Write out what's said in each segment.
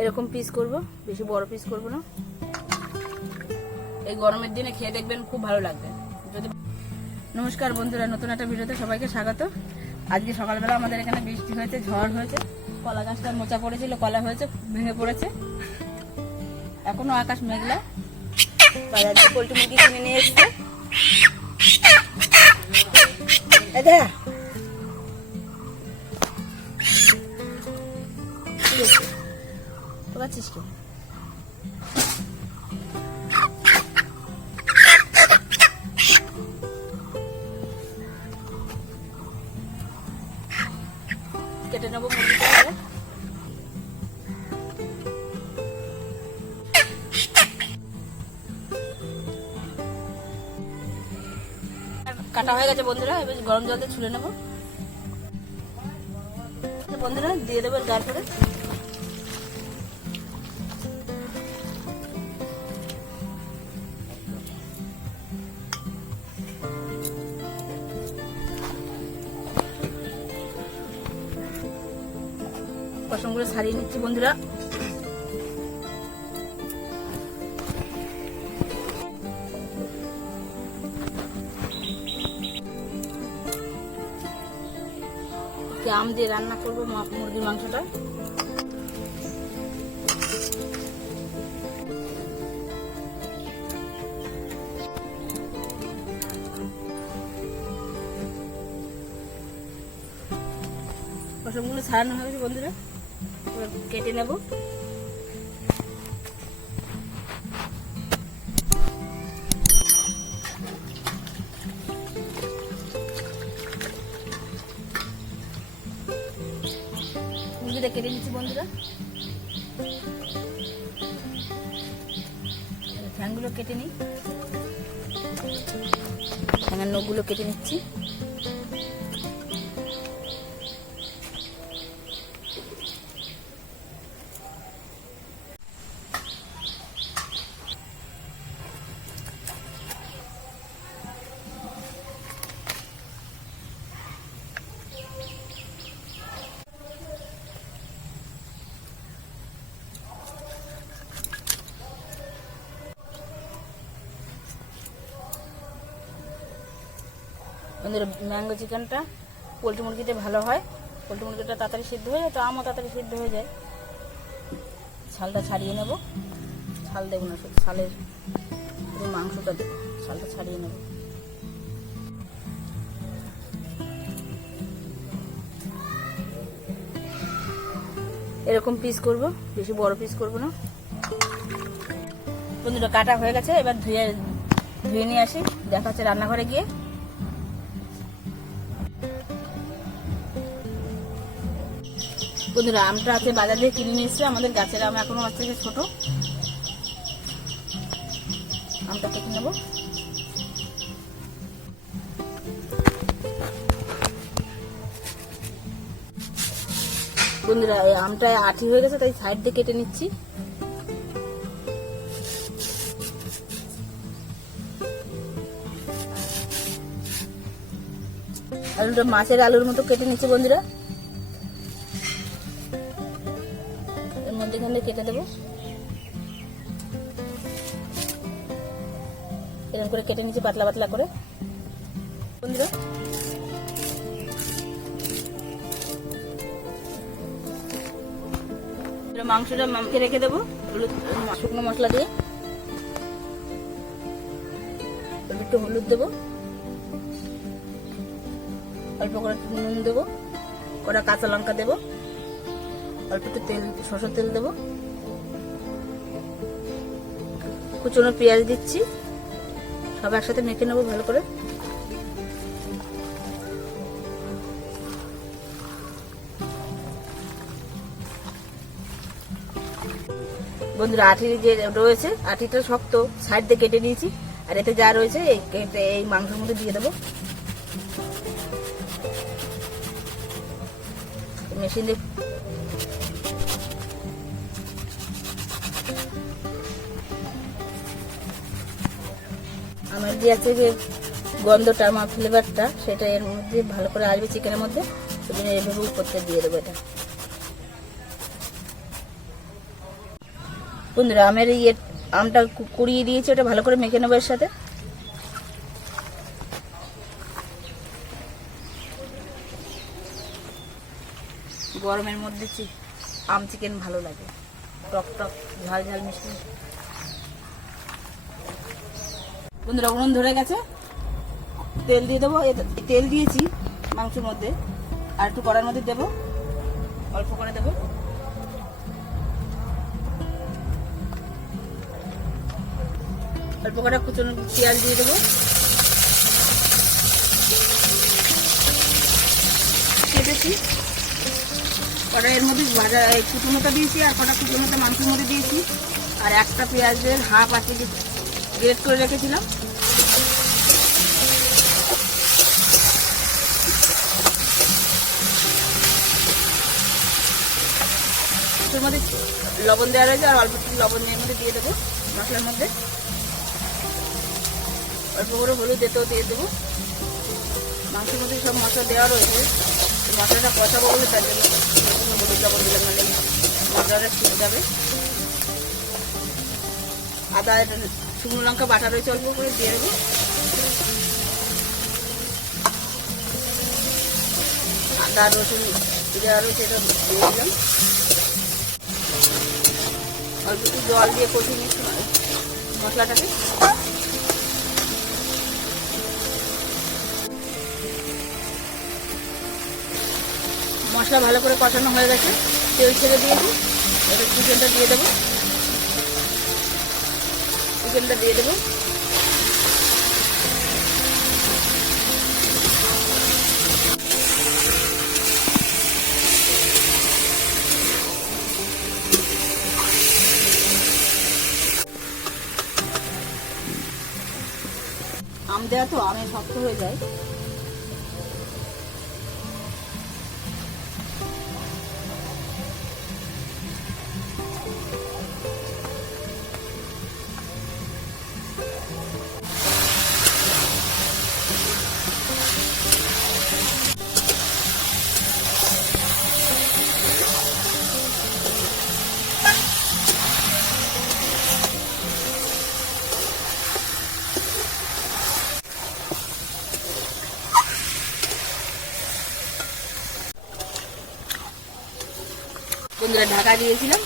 এরকম পিস করব, বেশি বড় পিস করব না। এই গরমের দিনে খেয়ে দেখবেন খুব ভালো লাগবে। যদি নমস্কার বন্ধুরা, নতুন একটা ভিডিওতে সবাইকে স্বাগত। আজকে সকালবেলা আমাদের এখানে বৃষ্টি হয়েছে, ঝড় হয়েছে। কলা গাছটা মোচা পড়েছিল, কলা হয়েছে, ভেঙে পড়েছে। এখনও আকাশ মেঘলা। পোলট্রি মুরগি কিনে নিয়ে এসছে। কাটা হয়ে গেছে বন্ধুরা, এবার গরম জল দিয়ে ছুলে নেব। বন্ধুরা, দিয়ে দেবো গার করে পশমগুলো ছাড়িয়ে নিচ্ছি বন্ধুরা। আম দিয়ে রান্না করব মুরগির মাংসটা। সবগুলো ছাড়ানো হয়ে গেছে বন্ধুরা। কেটে নেব। কেটে নিচ্ছি বন্ধুরা। ঠ্যাংগুলো কেটে নিই। ঠ্যাঙের নখগুলো কেটে নিচ্ছি। বন্ধুরা ম্যাঙ্গো চিকেনটা পোলট্রি মুরগিতে ভালো হয়। পোলট্রি মুরগিটা তাড়াতাড়ি সিদ্ধ হয়ে যায়, তো আমও তাড়াতাড়ি সিদ্ধ হয়ে যায়। ছালটা ছাড়িয়ে নেব। ছাল দেবো না, শুধু ছালের মাংসটা দেবো। ছালটা ছাড়িয়ে নেব। এরকম পিস করব, বেশি বড় পিস করব না। বন্ধুরা, কাটা হয়ে গেছে, এবার ধুয়ে ধুয়ে নিয়ে আসি। দেখা হচ্ছে রান্নাঘরে গিয়ে। বন্ধুরা, আমটা আছে বাজার দিয়ে কিনে নিয়ে এসছে, আমাদের গাছের আম এখনও আছে যে ছোট। আমটা কেটে নেব। বন্ধুরা, এই আমটা আঠি হয়ে গেছে, তাই সাইড দিয়ে কেটে নিচ্ছি। আলুটা মাছের আলুর মতো কেটে নিচ্ছি বন্ধুরা। মধ্যেখানে কেটে দেবো। এরকম করে কেটে নিচ্ছি পাতলা পাতলা করে। বন্ধুরা মাংসটা মামকে রেখে দেবো। হলুদ, শুকনো মশলা দিয়ে। একটু হলুদ দেবো। অল্প করে নুন দেবো। কটা কাঁচা লঙ্কা দেবো। অল্প একটু তেল সরষের তেল দেবো। কুচনো পেঁয়াজ দিচ্ছি। সব একসাথে মেখে নেব ভালো করে। বন্ধুরা, আঠি যে রয়েছে, আঠিটা শক্ত, সাইড দিয়ে কেটে নিয়েছি। আর এতে যা রয়েছে, এই কেটে এই মাংসের মধ্যে দিয়ে দেবো। মেশিন দিয়ে আমার যে আছে যে গন্ধটা, আমার ফ্লেভারটা সেটা এর মধ্যে ভালো করে আসবে চিকেনের মধ্যে এভাবে উপরতে দিয়ে দেবো এটা। বন্ধুরা, আমের ইয়ে আমটা কুড়িয়ে দিয়েছি, ওটা ভালো করে মেখে নেব এর সাথে। গরমের মধ্যে আম চিকেন ভালো লাগে। টক টক, ঝাল ঝাল মিষ্টি। বন্ধুরা, উনুন ধরে গেছে। তেল দিয়ে দেবো। তেল দিয়েছি মাংসের মধ্যে। আর একটু কড়ার মধ্যে দেবো। অল্প করে দেবো। অল্প করে কুচনো পেঁয়াজ দিয়ে দেবো। কেটেছি। কড়াইয়ের মধ্যে ভাজা কুচনোটা দিয়েছি আর কটা কুচনোটা মাংসের মধ্যে দিয়েছি। আর একটা পেঁয়াজের হাফ আছে গ্রেট করে রেখেছিলাম। মধ্যে লবণ দেওয়া রয়েছে, আর অল্প একটু লবণ এর মধ্যে দিয়ে দেবো মশলার মধ্যে। অল্প করে হলুদ দিতেও দিয়ে দেবো। মাংসের মধ্যে সব মশলা দেওয়া রয়েছে। মশলাটা কষাবো বলে তার জন্য হলুদ লবণ দিলাম মানে মশলাটা ঠিক যাবে। আদা শুকনো লঙ্কা বাটা রয়েছে, অল্প করে দিয়ে দেবো। আদা, রসুন দেওয়া রয়েছে, এটা দিয়ে দিলাম। অল্প একটু জল দিয়ে কষিয়ে নিচ্ছি মশলাটাকে। মশলা ভালো করে কষানো হয়ে গেছে, তেল ছেড়ে দিয়েছি এবার চিকেনটা দিয়ে দেবো। চিকেনটা দিয়ে দেবো। আম দেওয়া তো আমে শক্ত হয়ে যায়। বন্ধুরা ঢাকা দিয়েছিলাম।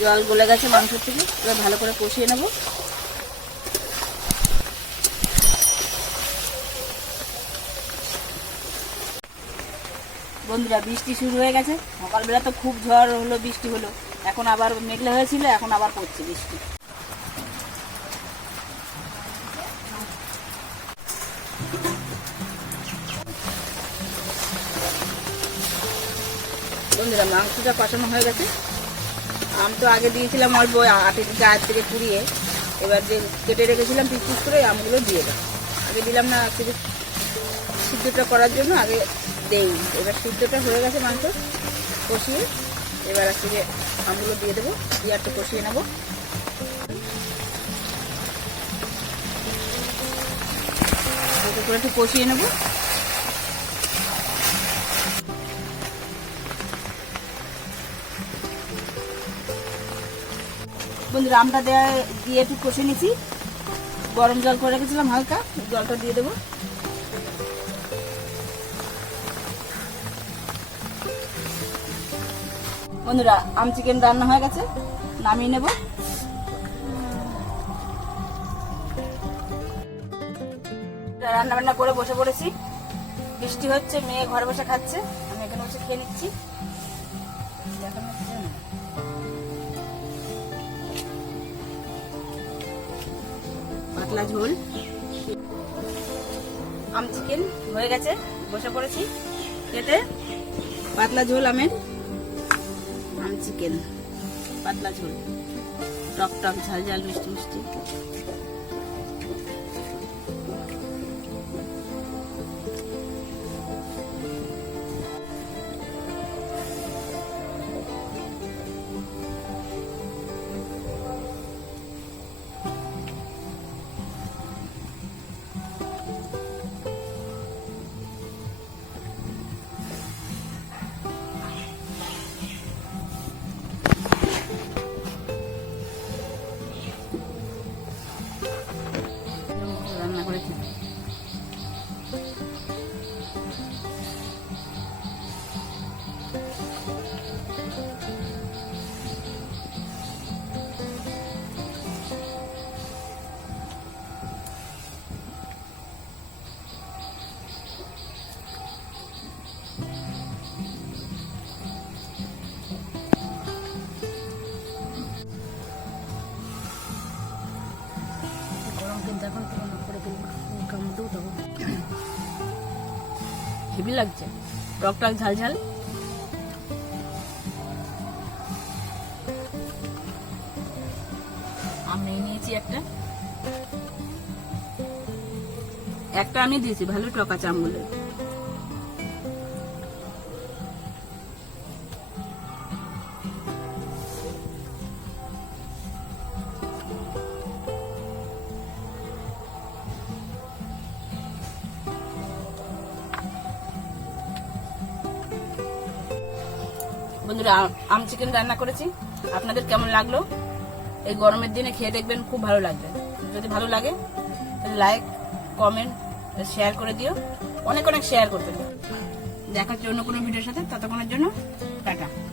জল গলে গেছে মাংস থেকে। এবার ভালো করে কষিয়ে নেব। বন্ধুরা, বৃষ্টি শুরু হয়ে গেছে। সকালবেলা তো খুব ঝড় হলো, বৃষ্টি হলো। এখন আবার মেঘলা হয়েছিল, এখন আবার পড়ছে বৃষ্টি। বন্ধুরা মাংসটা কষানো হয়ে গেছে। আম তো আগে দিয়েছিলাম অল্প আটে থেকে আট থেকে কুড়িয়ে। এবার যে কেটে রেখেছিলাম পিস পিস করে, আমগুলো দিয়ে দাও আগে দিলাম না, আজকে সিদ্ধটা করার জন্য, আগে দেই এবার সিদ্ধটা হয়ে গেছে মাংস, কষিয়ে। এবার আজকে আমগুলো দিয়ে দেবো, দিয়ে একটু কষিয়ে নেব। একটু কষিয়ে নেব। বন্ধুরা আমটা দেওয়া দিয়ে একটু কষে নিছি। গরম জল করে রেখেছিলাম হালকা, জলটা দিয়ে দেবো। বন্ধুরা, আম চিকেন রান্না হয়ে গেছে, নামিয়ে নেব। রান্না বান্না করে বসে পড়েছি। বৃষ্টি হচ্ছে, মেয়ে ঘরে বসে খাচ্ছে, আমি এখানে বসে খেয়ে নিচ্ছি। পাতলা ঝোল। আম চিকেন হয়ে গেছে, বসে পড়েছি। খেতে। পাতলা ঝোল আমের। আম চিকেন, পাতলা ঝোল। টক টক ঝাল ঝাল মিষ্টি মিষ্টি। হেভি লাগছে। টক টক ঝাল ঝাল। আমি নিয়েছি একটা। একটা আমি দিয়েছি, ভালো টকা চামগুলো বন্ধুরা আম- চিকেন রান্না করেছি। আপনাদের কেমন লাগল? এই গরমের দিনে খেয়ে দেখবেন খুব ভালো লাগবে। যদি ভালো লাগে লাইক কমেন্ট শেয়ার করে দিও। অনেক অনেক শেয়ার করতে দেখার জন্য কোনো ভিডিওর সাথে ততক্ষণের জন্য টাটা।